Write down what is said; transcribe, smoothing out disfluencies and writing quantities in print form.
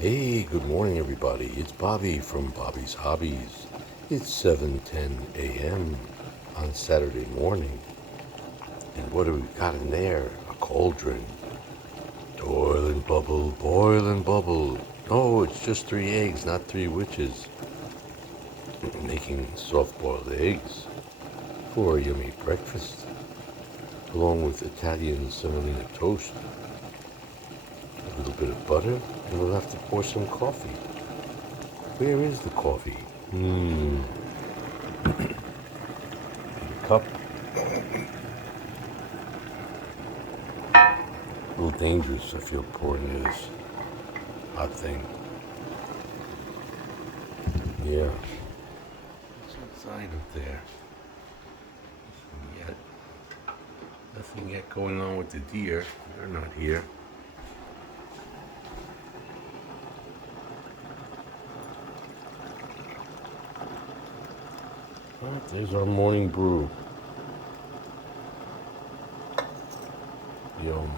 Hey, good morning, everybody. It's Bobby from Bobby's Hobbies. It's 7:10 a.m. on Saturday morning. And what do we got in there? A cauldron. Boil and bubble. No, it's just 3 eggs, not 3 witches. Making soft-boiled eggs for a yummy breakfast, along with Italian semolina toast, a little bit of butter, and we'll have to pour some coffee. Where is the coffee? Cup. A little dangerous, I feel, pouring this hot thing. Yeah. What's inside up there? Nothing yet going on with the deer. They're not here. Alright, there's our morning brew. Yum.